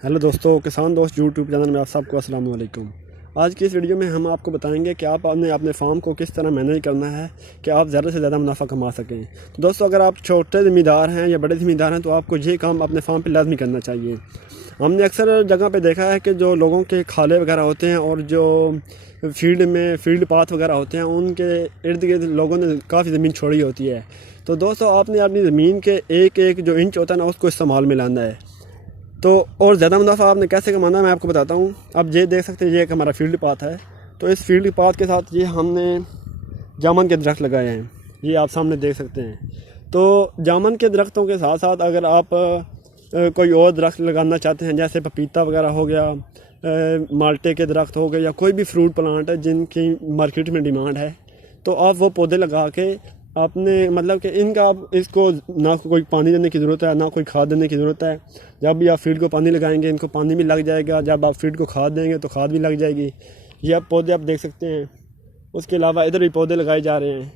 Hello दोस्तों, किसान दोस्त यूट्यूब चैनल में आप सबको अस्सलाम वालेकुम। आज की इस वीडियो में हम आपको बताएंगे कि आपने अपने फार्म को किस तरह मैनेज करना है कि आप ज़्यादा से ज़्यादा मुनाफा कमा सकें। तो दोस्तों, अगर आप छोटे ज़मींदार हैं या बड़े ज़मींदार हैं तो आपको ये काम अपने फार्म पे लाजमी करना चाहिए। हमने अक्सर जगह पे देखा है कि जो लोगों के खाले वगैरह होते हैं और जो फील्ड पाथ वगैरह होते हैं, उनके इर्द गिर्द लोगों ने काफ़ी ज़मीन छोड़ी होती है। तो दोस्तों, आपने अपनी ज़मीन के एक एक जो इंच होता है ना, उसको इस्तेमाल में लाना है। तो और ज़्यादा मुनाफा आपने कैसे कमाना है मैं आपको बताता हूँ। अब ये देख सकते हैं, ये एक हमारा फील्ड पाथ है। तो इस फील्ड पाथ के साथ ये हमने जामुन के दरख्त लगाए हैं, ये आप सामने देख सकते हैं। तो जामुन के दरख्तों के साथ साथ अगर आप कोई और दरख्त लगाना चाहते हैं, जैसे पपीता वगैरह हो गया, माल्टे के दरख्त हो गए, या कोई भी फ्रूट प्लांट है जिनकी मार्केट में डिमांड है, तो आप वो पौधे लगा के आपने मतलब कि इनका आप इसको ना कोई पानी देने की ज़रूरत है, ना कोई खाद देने की ज़रूरत है। जब भी आप फील्ड को पानी लगाएंगे, इनको पानी भी लग जाएगा। जब आप फील्ड को खाद देंगे तो खाद भी लग जाएगी। ये आप पौधे आप देख सकते हैं। उसके अलावा इधर भी पौधे लगाए जा रहे हैं,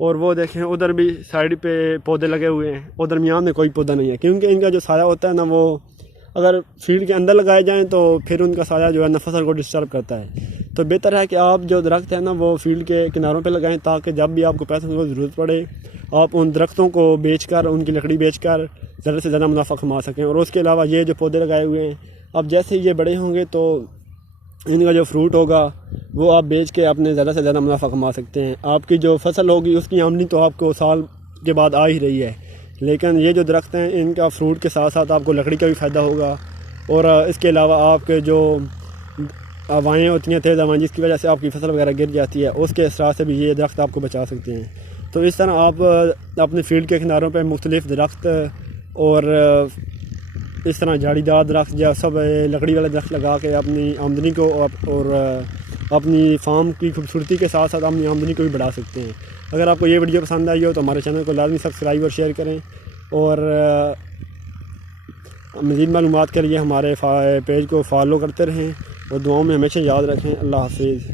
और वो देखें उधर भी साइड पे पौधे लगे हुए हैं, और दरमियान में कोई पौधा नहीं है, क्योंकि इनका जो साया होता है ना, वो अगर फील्ड के अंदर लगाए जाएँ तो फिर उनका साया जो है ना फसल को डिस्टर्ब करता है। तो बेहतर है कि आप जो दरख्त है ना, वो फील्ड के किनारों पे लगाएं, ताकि जब भी आपको पैसों की ज़रूरत पड़े, आप उन दरख्तों को बेचकर, उनकी लकड़ी बेचकर ज़्यादा से ज़्यादा मुनाफा कमा सकें। और उसके अलावा ये जो पौधे लगाए हुए हैं, अब जैसे ये बड़े होंगे तो इनका जो फ्रूट होगा वो आप बेच के अपने ज़्यादा से ज़्यादा मुनाफा कमा सकते हैं। आपकी जो फसल होगी उसकी आमदनी तो आपको साल के बाद आ ही रही है, लेकिन ये जो दरख्त हैं, इनका फ्रूट के साथ साथ आपको लकड़ी का भी फ़ायदा होगा। और इसके अलावा आपके जो हवाएँ होती हैं, तेज़ हवाएँ, जिसकी वजह से आपकी फसल वगैरह गिर जाती है, उसके असरा से भी ये दरख्त आपको बचा सकते हैं। तो इस तरह आप अपने फील्ड के किनारों पर मुख्तलिफ दरख्त और इस तरह झाड़ीदार दरख्त या सब लकड़ी वाले दरख्त लगा के अपनी आमदनी को और अपनी फार्म की खूबसूरती के साथ साथ अपनी आमदनी को भी बढ़ा सकते हैं। अगर आपको ये वीडियो पसंद आई हो तो हमारे चैनल को लाजमी सब्सक्राइब और शेयर करें, और मज़ीद मालूमात के लिए हमारे पेज को फॉलो करते रहें, और दुआओं में हमेशा याद रखें। अल्लाह हाफिज़।